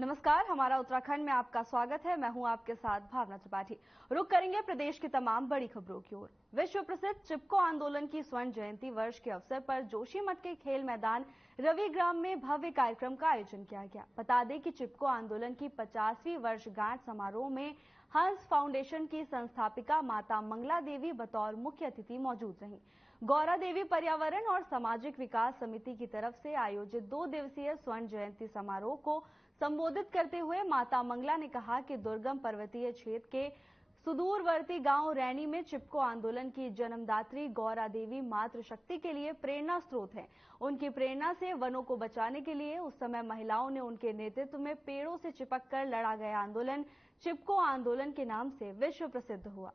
नमस्कार, हमारा उत्तराखंड में आपका स्वागत है। मैं हूं आपके साथ भावना त्रिपाठी। रुक करेंगे प्रदेश की तमाम बड़ी खबरों की ओर। विश्व प्रसिद्ध चिपको आंदोलन की स्वर्ण जयंती वर्ष के अवसर पर जोशीमठ के खेल मैदान रविग्राम में भव्य कार्यक्रम का आयोजन किया गया। बता दें कि चिपको आंदोलन की 50वीं वर्षगांठ समारोह में हंस फाउंडेशन की संस्थापिका माता मंगला देवी बतौर मुख्य अतिथि मौजूद रहीं। गौरा देवी पर्यावरण और सामाजिक विकास समिति की तरफ से आयोजित 2 दिवसीय स्वर्ण जयंती समारोह को संबोधित करते हुए माता मंगला ने कहा कि दुर्गम पर्वतीय क्षेत्र के सुदूरवर्ती गांव रैनी में चिपको आंदोलन की जन्मदात्री गौरा देवी मातृशक्ति के लिए प्रेरणा स्रोत हैं। उनकी प्रेरणा से वनों को बचाने के लिए उस समय महिलाओं ने उनके नेतृत्व में पेड़ों से चिपककर लड़ा गया आंदोलन चिपको आंदोलन के नाम से विश्व प्रसिद्ध हुआ।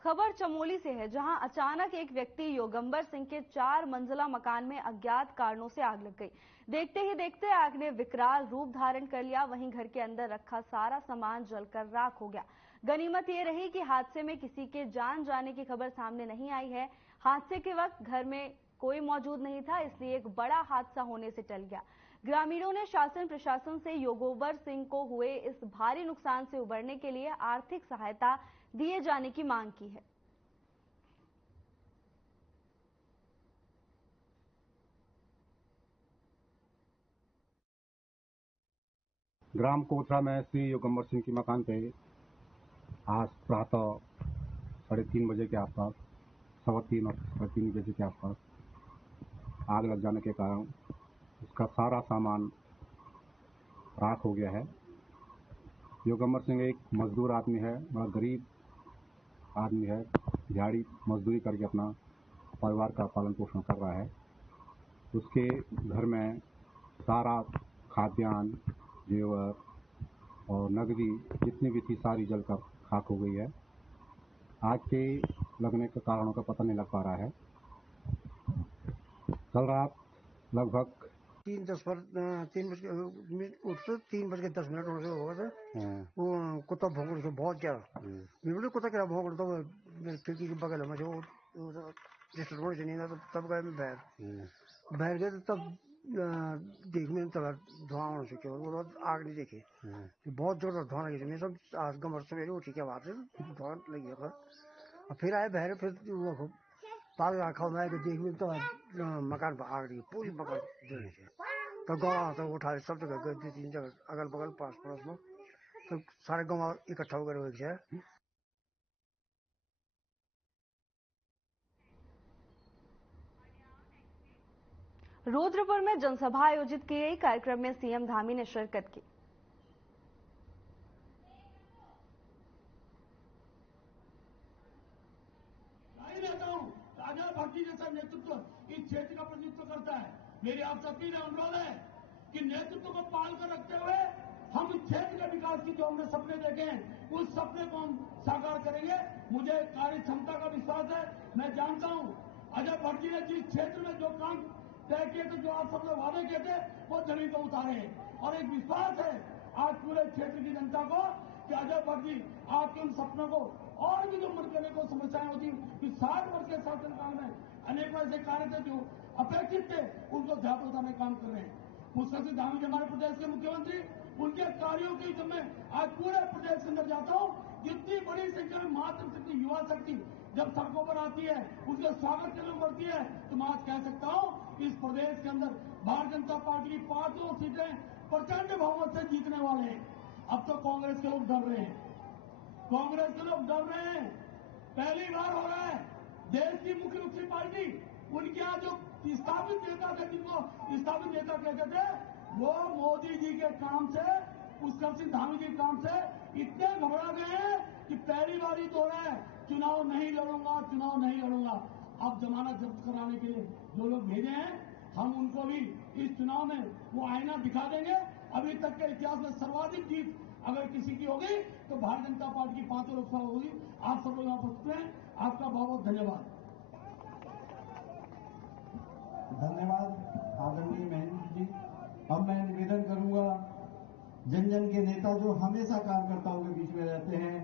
खबर चमोली से है, जहां अचानक एक व्यक्ति योगंबर सिंह के 4 मंजिला मकान में अज्ञात कारणों से आग लग गई। देखते ही देखते आग ने विकराल रूप धारण कर लिया। वहीं घर के अंदर रखा सारा सामान जलकर राख हो गया। गनीमत ये रही कि हादसे में किसी के जान जाने की खबर सामने नहीं आई है। हादसे के वक्त घर में कोई मौजूद नहीं था, इसलिए एक बड़ा हादसा होने से टल गया। ग्रामीणों ने शासन प्रशासन से योगोबर सिंह को हुए इस भारी नुकसान से उबरने के लिए आर्थिक सहायता दिए जाने की मांग की है। ग्राम कोठरा में श्री योगंबर सिंह के मकान पे आज प्रातः 3:30 बजे के आसपास, 3:15 और 3:30 बजे के आसपास आग लग जाने के कारण उसका सारा सामान राख हो गया है। योगंबर सिंह एक मजदूर आदमी है, बड़ा गरीब आदमी है, दिहाड़ी मजदूरी करके अपना परिवार का पालन पोषण कर रहा है। उसके घर में सारा खाद्यान्न, जेवर और नकदी जितनी भी थी सारी जलकर खाक हो गई है। आग के लगने के कारणों का पता नहीं लग पा रहा है। कल रात लगभग 3:10 होगा था। वो कुत्ता भौंक रहा था बहुत ज्यादा। मेरे कुत्ता क्या भौंक रहा था, खिड़की के बगल में जो डिस्टर्ब नहीं था, तब गए मैं बाहर गए तो तब देखने में तब धुआं होने से क्या वो आग नहीं देखे, बहुत जोर धुआं लगी। मैं सब आज गमर सवेरे उठी के बात है धुआं लगी और फिर आए बाहर, फिर पाल रखा मैं देख में तो मकान पर आग लगी, पूरी मकान जलने से। तो गाँव तो उठा सब जगह गए, 2-3 जगह अगल बगल पास पड़ोस में, तो सारे गाँव इकट्ठा होकर एक जगह। रुद्रपुर में जनसभा आयोजित की गई। कार्यक्रम में सीएम धामी ने शिरकत की। राजा भक्ति जैसा नेतृत्व इस क्षेत्र का प्रतिनिधित्व करता है। मेरी आप सबकी अनुरोध है कि नेतृत्व को पाल कर रखते हुए हम इस क्षेत्र के विकास की जो हमने सपने देखे हैं उस सपने को हम साकार करेंगे। मुझे कार्य क्षमता का विश्वास है। मैं जानता हूं अजय भट्ट जी ने जिस क्षेत्र में जो काम तय किए थे, जो आप सब लोग वादे किए थे, वो जमीन पर उतारे हैं। और एक विश्वास है आज पूरे क्षेत्र की जनता को कि अजय भट्ट जी आपके उन सपनों को और भी जो मनकने को समस्याएं होती कि 60 वर्ष के शासनकाल में अनेक ऐसे कार्य थे जो अपेक्षित थे, उनको ध्यान उतारने काम कर रहे हैं। मुस्लिम सिंह धामी जी हमारे प्रदेश के मुख्यमंत्री, उनके कार्यों की जब मैं आज पूरे प्रदेश के अंदर जाता हूँ, जितनी बड़ी संख्या में मातृशक्ति युवा शक्ति जब सड़कों पर आती है, उनके स्वागत के लिए बढ़ती है, तो मैं आज कह सकता हूँ इस प्रदेश के अंदर भारतीय जनता पार्टी की 5 सीटें प्रचंड बहुमत से जीतने वाले हैं। अब तो कांग्रेस के लोग डर रहे हैं, कांग्रेस के लोग डर रहे हैं। पहली बार हो रहा है देश की मुख्यमंत्री पार्टी, उनके यहाँ जो स्थापित नेता थे, जिनको स्थापित नेता कहते थे, वो मोदी जी के काम से, पुष्कर सिंह धामी जी के काम से इतने घबरा गए हैं कि पहली बार ही तो रहा है चुनाव नहीं लड़ूंगा, चुनाव नहीं लड़ूंगा। अब जमानत जब्त कराने के लिए जो लोग भेजे हैं, हम उनको भी इस चुनाव में वो आईना दिखा देंगे। अभी तक के इतिहास में सर्वाधिक जीत अगर किसी की होगी तो भारतीय जनता पार्टी की 5 लोकसभा होगी। आप सब लोग यहाँ उपस्थित हैं, आपका बहुत बहुत धन्यवाद। धन्यवाद आदरणीय महेंद्र जी। अब मैं निवेदन करूंगा जन जन के नेता जो हमेशा कार्यकर्ताओं के बीच में रहते हैं,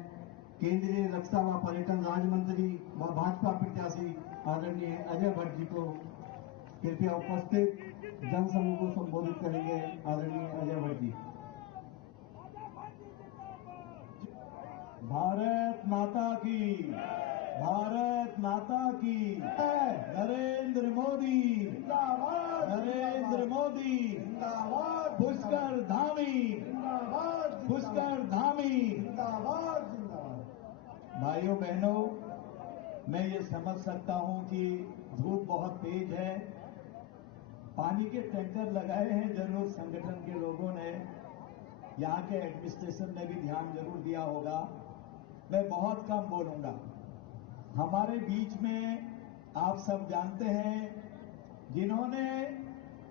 केंद्रीय रक्षा व पर्यटन राज्य मंत्री व भाजपा प्रत्याशी आदरणीय अजय भट्ट जी को कृपया उपस्थित जनसमूह को संबोधित करेंगे। आदरणीय अजय भट्ट जी। भारत माता की, भारत माता की, नरेंद्र मोदी जिंदाबाद, नरेंद्र मोदी जिंदाबाद, पुष्कर धामी जिंदाबाद, पुष्कर धामी जिंदाबाद जिंदाबाद। भाइयों बहनों, मैं ये समझ सकता हूं कि धूप बहुत तेज है, पानी के टैंकर लगाए हैं जरूर संगठन के लोगों ने, यहाँ के एडमिनिस्ट्रेशन ने भी ध्यान जरूर दिया होगा। मैं बहुत कम बोलूंगा। हमारे बीच में आप सब जानते हैं, जिन्होंने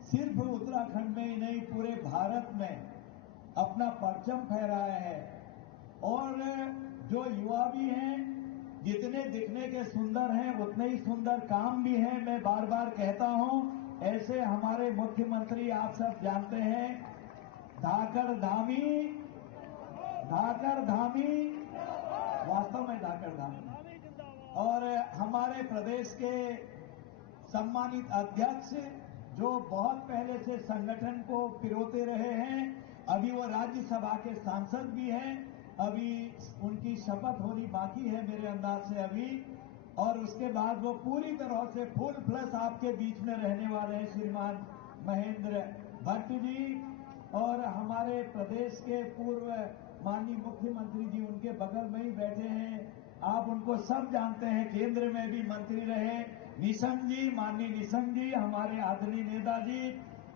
सिर्फ उत्तराखंड में ही नहीं पूरे भारत में अपना परचम फहराया है, और जो युवा भी हैं, जितने दिखने के सुंदर हैं उतने ही सुंदर काम भी हैं। मैं बार बार कहता हूं, ऐसे हमारे मुख्यमंत्री आप सब जानते हैं, धाकड़ धामी, वास्तव में धाकड़ धामी, और हमारे प्रदेश के सम्मानित अध्यक्ष जो बहुत पहले से संगठन को पिरोते रहे हैं, अभी वो राज्यसभा के सांसद भी हैं, अभी उनकी शपथ होनी बाकी है मेरे अंदाज से अभी, और उसके बाद वो पूरी तरह से फुल फ्लश आपके बीच में रहने वाले हैं श्रीमान महेंद्र भट्ट जी, और हमारे प्रदेश के पूर्व माननीय मुख्यमंत्री जी उनके बगल में ही बैठे हैं। आप उनको सब जानते हैं, केंद्र में भी मंत्री रहे निशंक जी, माननीय निशंक जी, हमारे आदरणीय नेताजी,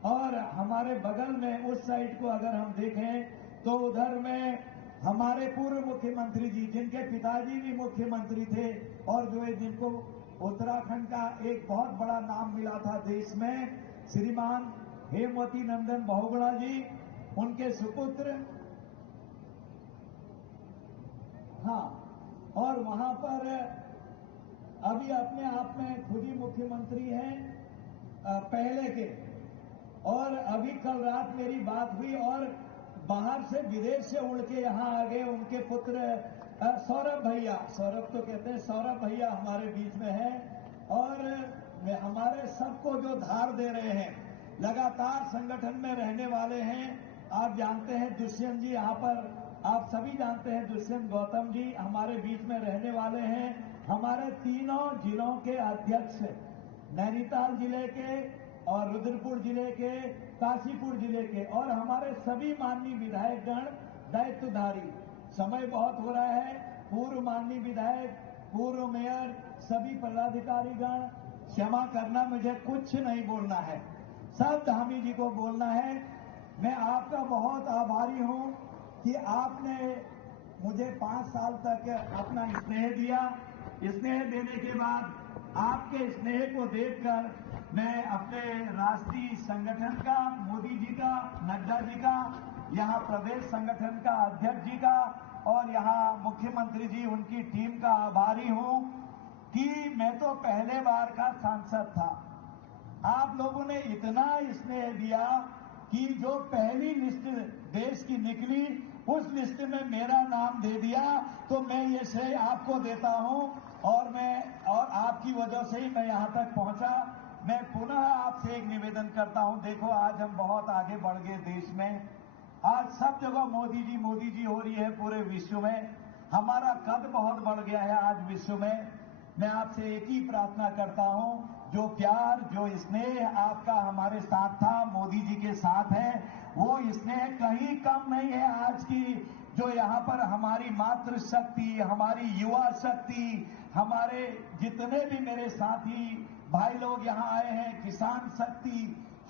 और हमारे बगल में उस साइड को अगर हम देखें तो उधर में हमारे पूर्व मुख्यमंत्री जी, जिनके पिताजी भी मुख्यमंत्री थे, और जो है जिनको उत्तराखंड का एक बहुत बड़ा नाम मिला था देश में, श्रीमान हेमवती नंदन बहुगुणा जी, उनके सुपुत्र, हाँ, और वहां पर अभी अपने आप में खुद ही मुख्यमंत्री हैं पहले के, और अभी कल रात मेरी बात हुई और बाहर से विदेश से उड़ के यहां आ गए उनके पुत्र सौरभ भैया, सौरभ तो कहते हैं, सौरभ भैया हमारे बीच में हैं, और हमारे सबको जो धार दे रहे हैं, लगातार संगठन में रहने वाले हैं। आप जानते हैं दुष्यंत जी, यहाँ पर आप सभी जानते हैं, दुष्यंत गौतम जी हमारे बीच में रहने वाले हैं। हमारे तीनों जिलों के अध्यक्ष, नैनीताल जिले के और रुद्रपुर जिले के, काशीपुर जिले के, और हमारे सभी माननीय विधायकगण दायित्वधारी, समय बहुत हो रहा है, पूर्व माननीय विधायक, पूर्व मेयर, सभी पदाधिकारीगण, क्षमा करना, मुझे कुछ नहीं बोलना है, सब धामी जी को बोलना है। मैं आपका बहुत आभारी हूं कि आपने मुझे 5 साल तक अपना स्नेह दिया। स्नेह देने के बाद आपके स्नेह को देखकर मैं अपने राष्ट्रीय संगठन का, मोदी जी का, नड्डा जी का, यहाँ प्रदेश संगठन का अध्यक्ष जी का, और यहाँ मुख्यमंत्री जी उनकी टीम का आभारी हूं कि मैं तो पहले बार का सांसद था। आप लोगों ने इतना स्नेह दिया कि जो पहली लिस्ट देश की निकली, उस लिस्ट में मेरा नाम दे दिया, तो मैं ये श्रेय आपको देता हूं, और आपकी वजह से ही मैं यहां तक पहुंचा। मैं पुनः आपसे एक निवेदन करता हूं, देखो आज हम बहुत आगे बढ़ गए देश में, आज सब जगह मोदी जी हो रही है पूरे विश्व में, हमारा कद बहुत बढ़ गया है आज विश्व में। मैं आपसे एक ही प्रार्थना करता हूं, जो प्यार, जो स्नेह आपका हमारे साथ था, मोदी जी के साथ है, वो स्नेह कहीं कम नहीं है। आज की जो यहाँ पर हमारी मातृ शक्ति, हमारी युवा शक्ति, हमारे जितने भी मेरे साथी भाई लोग यहाँ आए हैं, किसान शक्ति,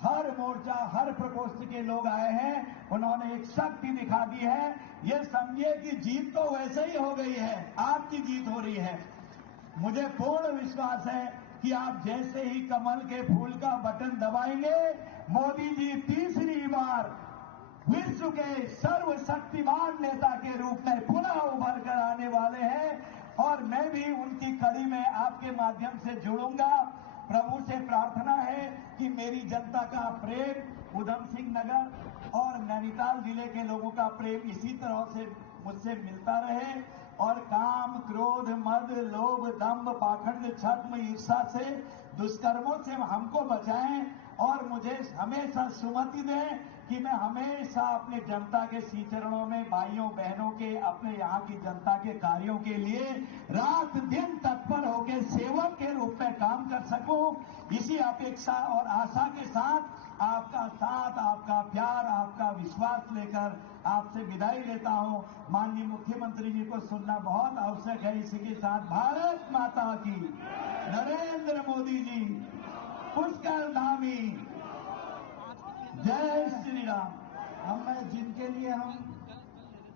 हर मोर्चा, हर प्रकोष्ठ के लोग आए हैं, उन्होंने एक शक्ति दिखा दी है। ये समझिए कि जीत तो वैसे ही हो गई है, आपकी जीत हो रही है। मुझे पूर्ण विश्वास है कि आप जैसे ही कमल के फूल का बटन दबाएंगे, मोदी जी तीसरी बार विश्व के सर्वशक्तिमान नेता के रूप में पुनः उभर कर आने वाले हैं, और मैं भी उनकी कड़ी में आपके माध्यम से जुड़ूंगा। प्रभु से प्रार्थना है कि मेरी जनता का प्रेम उधम सिंह नगर और नैनीताल जिले के लोगों का प्रेम इसी तरह से मुझसे मिलता रहे और काम, क्रोध, मद, लोभ, दंभ, पाखंड, छद्म, ईर्षा से, दुष्कर्मों से हमको बचाएं और मुझे हमेशा सुमति दें कि मैं हमेशा अपने जनता के श्री चरणों में भाइयों बहनों के, अपने यहाँ की जनता के कार्यों के लिए रात दिन तत्पर होकर सेवक के रूप में काम कर सकूं। इसी अपेक्षा और आशा के साथ आपका साथ, आपका प्यार, आपका विश्वास लेकर आपसे विदाई लेता हूं। माननीय मुख्यमंत्री जी को सुनना बहुत आवश्यक है। इसी के साथ भारत माता की, नरेंद्र मोदी जी, पुष्कर धामी, जय श्री राम। जिनके लिए हम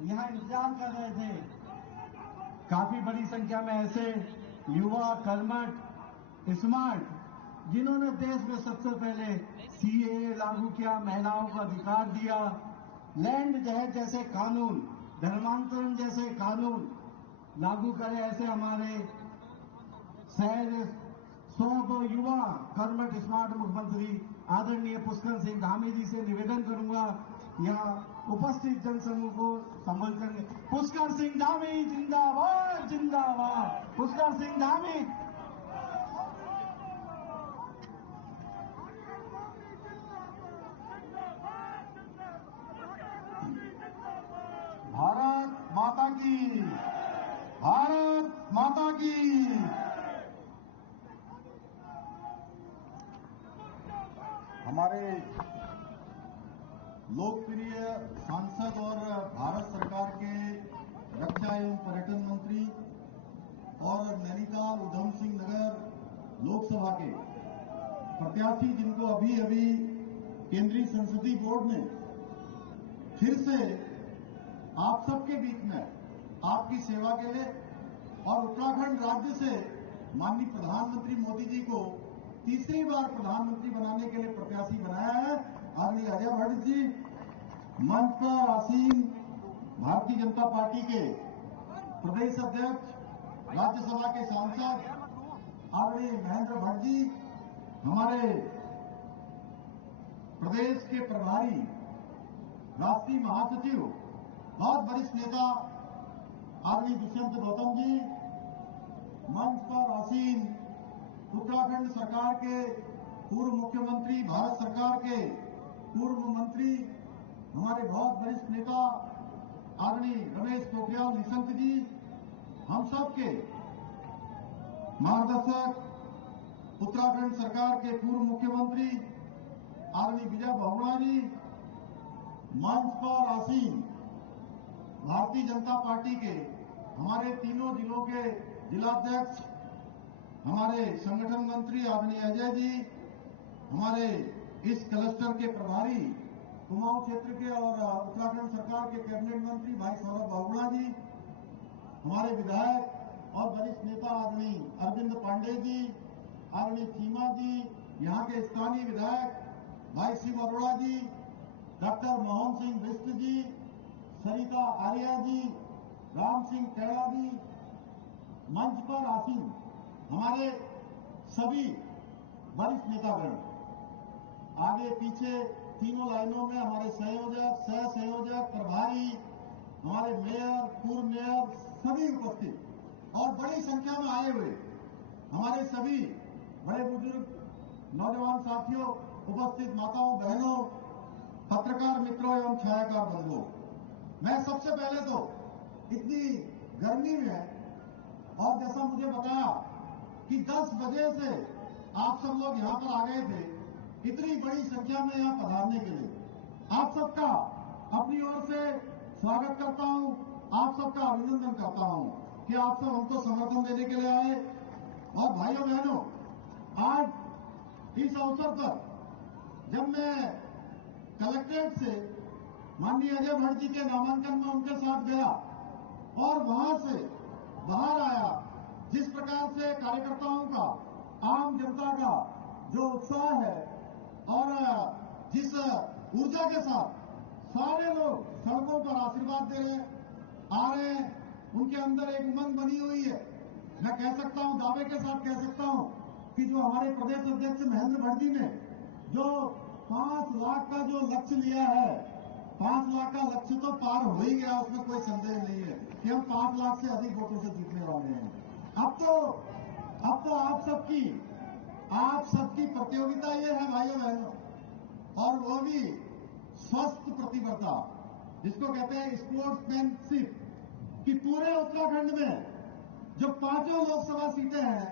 यहाँ इंतजार कर रहे थे, काफी बड़ी संख्या में ऐसे युवा, कर्मठ, स्मार्ट, जिन्होंने देश में सबसे पहले सीएए लागू किया, महिलाओं को अधिकार दिया, लैंड जहर जैसे कानून, धर्मांतरण जैसे कानून लागू करे, ऐसे हमारे शहर 100 युवा कर्मठ स्मार्ट मुख्यमंत्री आदरणीय पुष्कर सिंह धामी जी से निवेदन करूंगा, यहाँ उपस्थित जनसमूह को संबोधित करें। पुष्कर सिंह धामी जिंदाबाद, जिंदाबाद। पुष्कर सिंह धामी। भारत माता की, भारत माता की। हमारे लोकप्रिय सांसद और भारत सरकार के रक्षा एवं पर्यटन मंत्री और नैनीताल उधम सिंह नगर लोकसभा के प्रत्याशी, जिनको अभी अभी केंद्रीय संसदीय बोर्ड ने फिर से आप सबके बीच में आपकी सेवा के लिए और उत्तराखंड राज्य से माननीय प्रधानमंत्री मोदी जी को तीसरी बार प्रधानमंत्री बनाने के लिए प्रत्याशी बनाया है। आदरणीय अजय भट्ट जी, मंच पर आसीन भारतीय जनता पार्टी के प्रदेश अध्यक्ष, राज्यसभा के सांसद आदरणीय महेंद्र भट्ट जी, हमारे प्रदेश के प्रभारी, राष्ट्रीय महासचिव, बहुत वरिष्ठ नेता आदरणीय दुष्यंत गौतम जी, मंच पर आसीन उत्तराखंड सरकार के पूर्व मुख्यमंत्री, भारत सरकार के पूर्व मंत्री, हमारे बहुत वरिष्ठ नेता आदरणीय रमेश पोखरियाल निशंक जी, हम सब के मार्गदर्शक उत्तराखंड सरकार के पूर्व मुख्यमंत्री आदरणीय विजय बहुगुणा जी, मंच पर आसीन भारतीय जनता पार्टी के हमारे तीनों जिलों के जिलाध्यक्ष, हमारे संगठन मंत्री आदरणीय अजय जी, हमारे इस क्लस्टर के प्रभारी कुमाऊं क्षेत्र के और उत्तराखंड सरकार के कैबिनेट मंत्री भाई सौरभ बहुगुणा जी, हमारे विधायक और वरिष्ठ नेता आदरणीय अरविंद पांडे जी, आदरणीय चीमा जी, यहाँ के स्थानीय विधायक भाई शिव अरोड़ा जी, डॉक्टर मोहन सिंह बिष्ट जी, सरिता आर्या जी, राम सिंह कैला जी, मंच पर आसीन हमारे सभी वरिष्ठ नेतागण, आगे पीछे तीनों लाइनों में हमारे संयोजक, सह संयोजक, प्रभारी, हमारे मेयर, पूर्व मेयर सभी उपस्थित और बड़ी संख्या में आए हुए हमारे सभी बड़े बुजुर्ग, नौजवान साथियों, उपस्थित माताओं, बहनों, पत्रकार मित्रों एवं छायाकार बंधुओं, मैं सबसे पहले तो इतनी गर्मी में और जैसा मुझे बताया कि 10 बजे से आप सब लोग यहां पर आ गए थे, इतनी बड़ी संख्या में यहां पधारने के लिए आप सबका अपनी ओर से स्वागत करता हूं, आप सबका अभिनंदन करता हूं कि आप सब हमको समर्थन देने के लिए आए। और भाइयों बहनों, आज इस अवसर पर जब मैं कलेक्ट्रेट से माननीय अजय भट्ट जी के नामांकन में उनके साथ गया और वहां से बाहर आया, जिस प्रकार से कार्यकर्ताओं का, आम जनता का जो उत्साह है और जिस ऊर्जा के साथ सारे लोग सड़कों पर आशीर्वाद दे रहे आ रहे हैं, उनके अंदर एक उमंग बनी हुई है। मैं कह सकता हूं, दावे के साथ कह सकता हूं कि जो हमारे प्रदेश अध्यक्ष महेंद्र भट्ट जी ने जो 5 लाख का जो लक्ष्य लिया है, 5 लाख का लक्ष्य तो पार हो ही गया, उसमें कोई संदेह नहीं है कि हम 5 लाख से अधिक वोटों से जीतने वाले हैं। अब तो आप सबकी प्रतियोगिता ये है भाइयों बहनों, और वो भी स्वस्थ प्रतिबद्धता, जिसको कहते हैं स्पोर्ट्समैनशिप, कि पूरे उत्तराखंड में जो 5 लोकसभा सीटें हैं,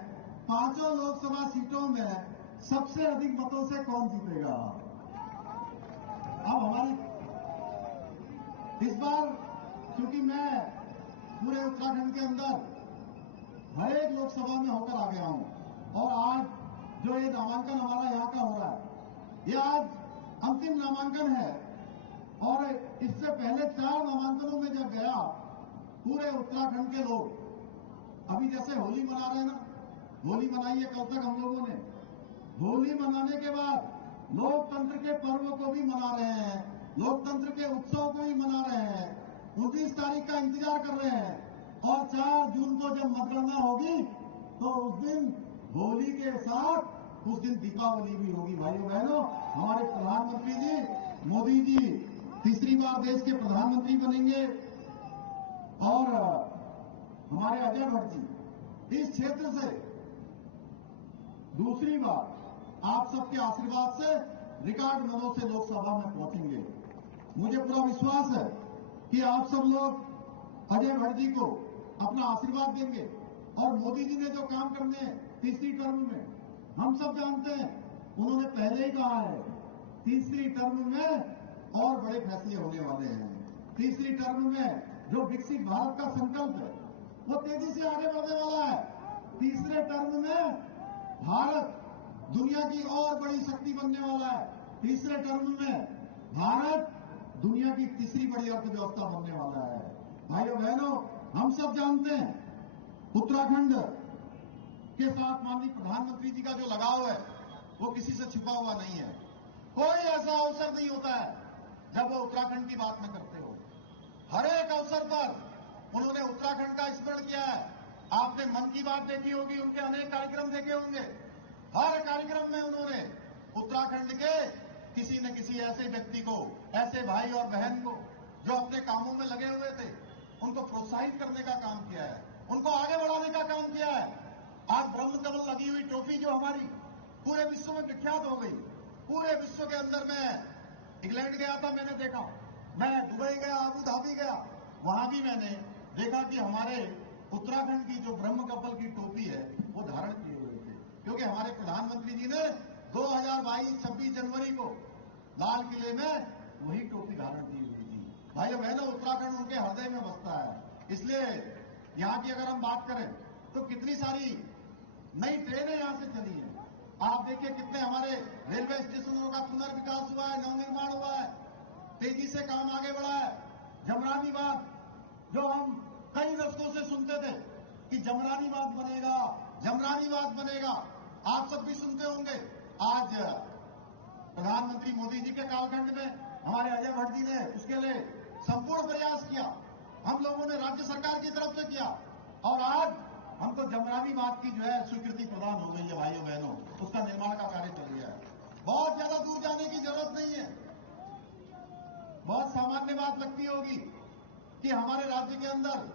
5 लोकसभा सीटों में सबसे अधिक मतों से कौन जीतेगा। अब हमारी इस बार, क्योंकि मैं पूरे उत्तराखंड के अंदर हर एक लोकसभा में होकर आ गया हूं, और आज जो ये नामांकन हमारा यहां का हो रहा है, ये आज अंतिम नामांकन है, और इससे पहले 4 नामांकनों में जब गया, पूरे उत्तराखंड के लोग अभी जैसे होली मना रहे हैं ना, होली मनाई है कल तक हम लोगों ने, होली मनाने के बाद लोकतंत्र के पर्व को भी मना रहे हैं, लोकतंत्र के उत्सव को भी मना रहे हैं, 29 तारीख का इंतजार कर रहे हैं, और 4 जून को जब मतगणना होगी तो उस दिन होली के साथ उस दिन दीपावली भी होगी। भाइयों बहनों, हमारे प्रधानमंत्री जी मोदी जी तीसरी बार देश के प्रधानमंत्री बनेंगे, और हमारे अजय भट्ट जी इस क्षेत्र से दूसरी बार आप सबके आशीर्वाद से रिकॉर्ड मतों से लोकसभा में पहुंचेंगे। मुझे पूरा विश्वास है कि आप सब लोग अजय भट्ट जी को अपना आशीर्वाद देंगे, और मोदी जी ने जो काम करने हैं तीसरी टर्म में, हम सब जानते हैं, उन्होंने पहले ही कहा है तीसरी टर्म में और बड़े फैसले होने वाले हैं। तीसरी टर्म में जो विकसित भारत का संकल्प है वो तेजी से आगे बढ़ने वाला है। तीसरे टर्म में भारत दुनिया की और बड़ी शक्ति बनने वाला है। तीसरे टर्म में भारत दुनिया की तीसरी बड़ी अर्थव्यवस्था बनने वाला है। भाइयों बहनों, हम सब जानते हैं उत्तराखंड के साथ माननीय प्रधानमंत्री जी का जो लगाव है वो किसी से छुपा हुआ नहीं है। कोई ऐसा अवसर नहीं होता है जब वो उत्तराखंड की बात न करते हो। हर एक अवसर पर उन्होंने उत्तराखंड का स्मरण किया है। आपने मन की बात देखी होगी, उनके अनेक कार्यक्रम देखे होंगे। हर कार्यक्रम में उन्होंने उत्तराखंड के किसी न किसी ऐसे व्यक्ति को, ऐसे भाई और बहन को जो अपने कामों में लगे हुए थे, उनको प्रोत्साहित करने का काम किया है, उनको आगे बढ़ाने का काम किया है। आज ब्रह्म कमल लगी हुई टोपी जो हमारी पूरे विश्व में विख्यात हो गई। पूरे विश्व के अंदर मैं इंग्लैंड गया था, मैंने देखा, मैं दुबई गया, अबू धाबी गया, वहां भी मैंने देखा कि हमारे उत्तराखंड की जो ब्रह्म कमल की टोपी है वो धारण किए हुए थे, क्योंकि हमारे प्रधानमंत्री जी ने 2022 26 जनवरी को लाल किले में वही टोपी धारण की हुई थी। भाइयों बहनों, उत्तराखंड उनके हृदय में बसता है। इसलिए यहां की अगर हम बात करें तो कितनी सारी नई ट्रेनें यहां से चली हैं। आप देखिए कितने हमारे रेलवे स्टेशनों का पुनर्विकास हुआ है, नवनिर्माण हुआ है, तेजी से काम आगे बढ़ा है। जमरानी बात जो हम कई दशकों से सुनते थे कि जमरानी बात बनेगा, जमरानी बात बनेगा, आप सब भी सुनते होंगे। आज प्रधानमंत्री मोदी जी के कालखंड में हमारे अजय भट्ट जी ने उसके लिए संपूर्ण प्रयास किया, हम लोगों ने राज्य सरकार की तरफ से किया, और आज हमको जमरानी बात की जो है स्वीकृति प्रदान हो गई है। भाइयों बहनों, उसका निर्माण का कार्य चल गया है। बहुत ज्यादा दूर जाने की जरूरत नहीं है। बहुत सामान्य बात लगती होगी कि हमारे राज्य के अंदर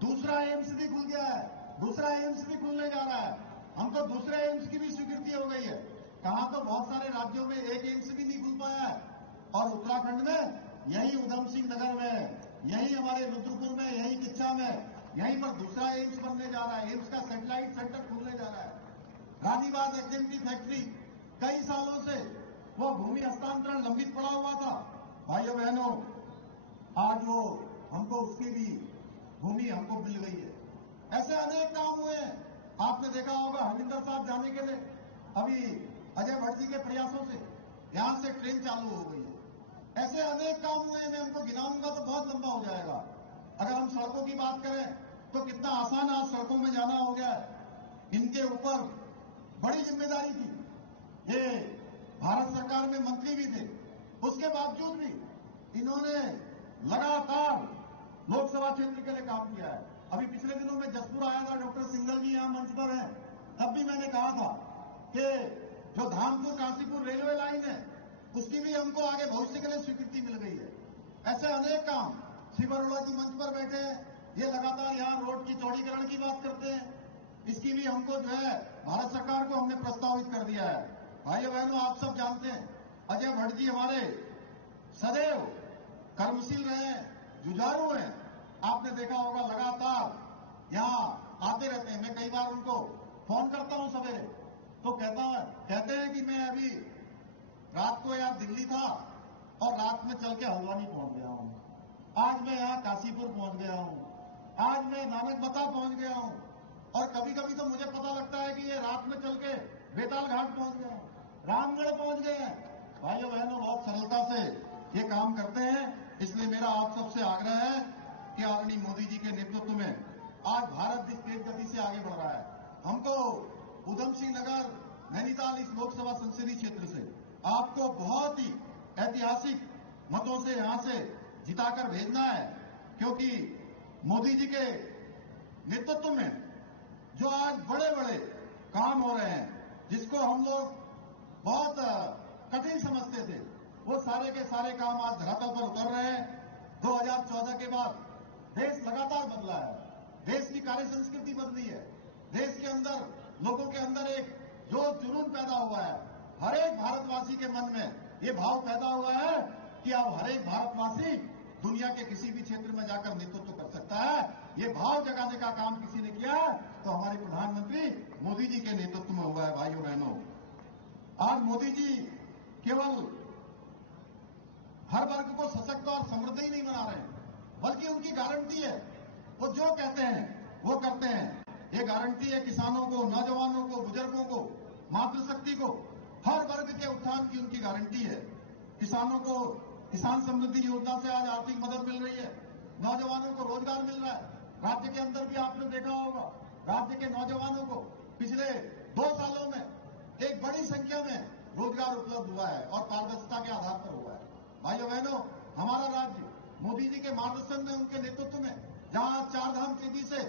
दूसरा एम्स भी खुल गया है, दूसरा एम्स भी खुलने जा रहा है। हमको दूसरे एम्स की भी स्वीकृति हो गई है। कहां तो बहुत सारे राज्यों में एक एम्स भी नहीं खुल पाया है, और उत्तराखंड में यही उधम सिंह नगर में, यही हमारे रुद्रपुर में, यही किच्चा में, यहीं पर दूसरा एम्स बनने जा रहा है। एम्स का सैटेलाइट सेंटर खुलने जा रहा है। रानीबाग एचएमटी फैक्ट्री कई सालों से वो भूमि हस्तांतरण लंबित पड़ा हुआ था। भाइयों बहनों, आज वो हमको उसकी भी भूमि हमको मिल गई है। ऐसे अनेक काम हुए हैं। आपने देखा होगा हरिंदर साहब जाने के लिए अभी अजय भट्ट जी के प्रयासों से यहां से ट्रेन चालू हो गई है। ऐसे अनेक काम हुए हैं, मैं उनको गिनाऊंगा तो बहुत लंबा हो जाएगा। अगर हम सड़कों की बात करें तो कितना आसान आज सड़कों में जाना हो गया है। इनके ऊपर बड़ी जिम्मेदारी थी। ये भारत सरकार में मंत्री भी थे, उसके बावजूद भी इन्होंने लगातार लोकसभा क्षेत्र के लिए काम किया है। अभी पिछले दिनों में जसपुर आया था, डॉक्टर सिंघल जी यहां मंच पर हैं, तब भी मैंने कहा था कि जो धामपुर काशीपुर रेलवे लाइन है उसकी भी हमको आगे भविष्य के लिए स्वीकृति मिल गई है। ऐसे अनेक काम श्री अरोड़ा जी मंच पर बैठे हैं, ये लगातार यहाँ रोड की चौड़ीकरण की बात करते हैं, इसकी भी हमको जो है भारत सरकार को हमने प्रस्तावित कर दिया है। भाइयों बहनों, आप सब जानते हैं अजय भट्ट जी हमारे सदैव कर्मशील रहे हैं, जुझारू हैं। आपने देखा होगा लगातार यहाँ आते रहते हैं। मैं कई बार उनको फोन करता हूं सवेरे, तो कहते हैं कि मैं अभी रात को यहाँ दिल्ली था और रात में चल के हल्द्वानी पहुंच गया हूं, आज मैं यहाँ काशीपुर पहुंच गया हूं, आज मैं नानकबता पहुंच गया हूं, और कभी कभी तो मुझे पता लगता है कि ये रात में चल के बेताल घाट पहुंच गए हैं, रामगढ़ पहुंच गए हैं। भाइयों बहनों, बहुत सरलता से ये काम करते हैं। इसलिए मेरा आप सबसे आग्रह है कि आदरणीय मोदी जी के नेतृत्व में आज भारत जिस तेज गति से आगे बढ़ रहा है, हमको उधम सिंह नगर नैनीताल इस लोकसभा संसदीय क्षेत्र से आपको बहुत ही ऐतिहासिक मतों से यहां से जिताकर भेजना है, क्योंकि मोदी जी के नेतृत्व में जो आज बड़े बड़े काम हो रहे हैं, जिसको हम लोग बहुत कठिन समझते थे, वो सारे के सारे काम आज धरातल पर उतर रहे हैं। 2014 के बाद देश लगातार बदला है, देश की कार्य संस्कृति बदली है, देश के अंदर लोगों के अंदर एक जोश जुनून पैदा हुआ है। हर एक भारतवासी के मन में ये भाव पैदा हुआ है कि अब हर एक भारतवासी दुनिया के किसी भी क्षेत्र में जाकर नेतृत्व कर सकता है। ये भाव जगाने का काम किसी ने किया है तो हमारे प्रधानमंत्री मोदी जी के नेतृत्व में हुआ है। भाइयों बहनों, आज मोदी जी केवल हर वर्ग को सशक्त और समृद्ध ही नहीं बना रहे हैं, बल्कि उनकी गारंटी है, वो जो कहते हैं वो करते हैं। ये गारंटी है किसानों को, नौजवानों को, बुजुर्गों को, मातृशक्ति को, हर वर्ग के उत्थान की उनकी गारंटी है। किसानों को किसान समृद्धि योजना से आज आर्थिक मदद मिल रही है, नौजवानों को रोजगार मिल रहा है। राज्य के अंदर भी आपने देखा होगा, राज्य के नौजवानों को पिछले 2 सालों में एक बड़ी संख्या में रोजगार उपलब्ध हुआ है और पारदर्शिता के आधार पर हुआ है। भाइयों बहनों, हमारा राज्य मोदी जी के मार्गदर्शन में, उनके नेतृत्व में जहां 4 धाम तेजी से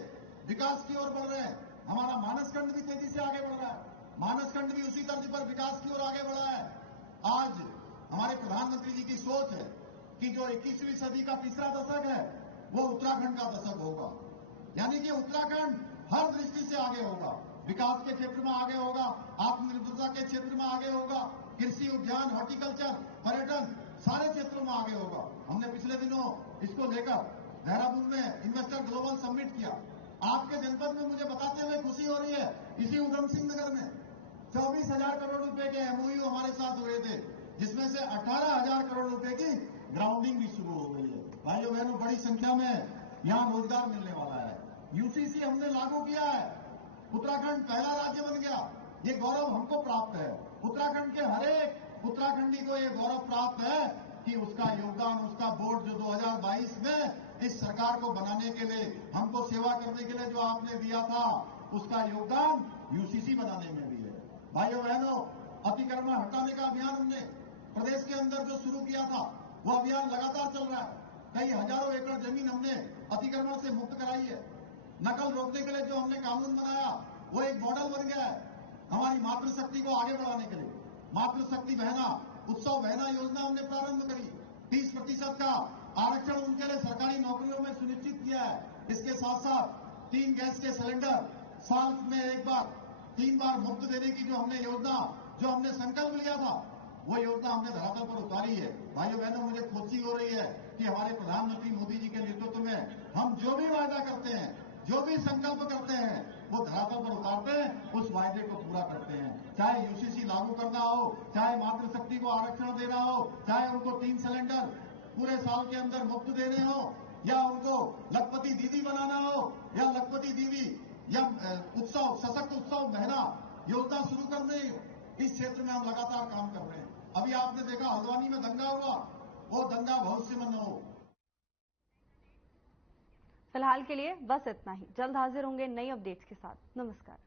विकास की ओर बढ़ रहे हैं, हमारा मानसखंड भी तेजी से आगे बढ़ रहा है, मानसखंड भी उसी तर्ज पर विकास की ओर आगे बढ़ा है। आज हमारे प्रधानमंत्री जी की सोच है कि जो 21वीं सदी का तीसरा दशक है वो उत्तराखंड का दशक होगा, यानी कि उत्तराखंड हर दृष्टि से आगे होगा, विकास के क्षेत्र में आगे होगा, आत्मनिर्भरता के क्षेत्र में आगे होगा, कृषि, उद्यान, हॉर्टिकल्चर, पर्यटन सारे क्षेत्रों में आगे होगा। हमने पिछले दिनों इसको लेकर देहरादून में इन्वेस्टर ग्लोबल समिट किया। आपके जनपद में मुझे बताते हुए खुशी हो रही है, इसी उधम सिंह नगर में 24,000 करोड़ रुपए के एमओयू हमारे साथ हुए थे, जिसमें से 18,000 करोड़ रुपए की ग्राउंडिंग भी शुरू हो गई है। भाइयों बहनों, बड़ी संख्या में यहां रोजगार मिलने वाला है। यूसीसी हमने लागू किया है, उत्तराखंड पहला राज्य बन गया। ये गौरव हमको प्राप्त है, उत्तराखंड के हर एक उत्तराखंडी को ये गौरव प्राप्त है कि उसका योगदान, उसका वोट जो 2022 में इस सरकार को बनाने के लिए, हमको सेवा करने के लिए जो आपने दिया था, उसका योगदान यूसीसी बनाने में भी है। भाइयों बहनों, अतिक्रमण हटाने का अभियान हमने प्रदेश के अंदर जो शुरू किया था, वो अभियान लगातार चल रहा है। कई हजारों एकड़ जमीन हमने अतिक्रमण से मुक्त कराई है। नकल रोकने के लिए जो हमने कानून बनाया, वो एक मॉडल बन गया है हमारी मातृशक्ति को आगे बढ़ाने के लिए। मातृशक्ति बहना, उत्सव बहना योजना हमने प्रारंभ करी, 30% का आरक्षण उनके लिए सरकारी नौकरियों में सुनिश्चित किया है। इसके साथ साथ 3 गैस के सिलेंडर साल में एक बार 3 बार मुफ्त देने की जो हमने योजना, जो हमने संकल्प लिया था, वो योजना हमने धरातल पर उतारी है। भाइयों बहनों, मुझे खुशी हो रही है कि हमारे प्रधानमंत्री मोदी जी के नेतृत्व में हम जो भी वायदा करते हैं, जो भी संकल्प करते हैं, वो धरातल पर उतारते हैं, उस वायदे को पूरा करते हैं। चाहे यूसीसी लागू करना हो, चाहे मातृशक्ति को आरक्षण देना हो, चाहे उनको 3 सिलेंडर पूरे साल के अंदर मुफ्त देने हो, या उनको लखपति दीदी बनाना हो, या लखपति दीदी या उत्सव, सशक्त उत्सव बहना योजना शुरू करने, इस क्षेत्र में हम लगातार काम कर रहे हैं। अभी आपने देखा हल्द्वानी में दंगा हुआ, वो दंगा भविष्य में न हो। फिलहाल के लिए बस इतना ही। जल्द हाजिर होंगे नई अपडेट्स के साथ। नमस्कार।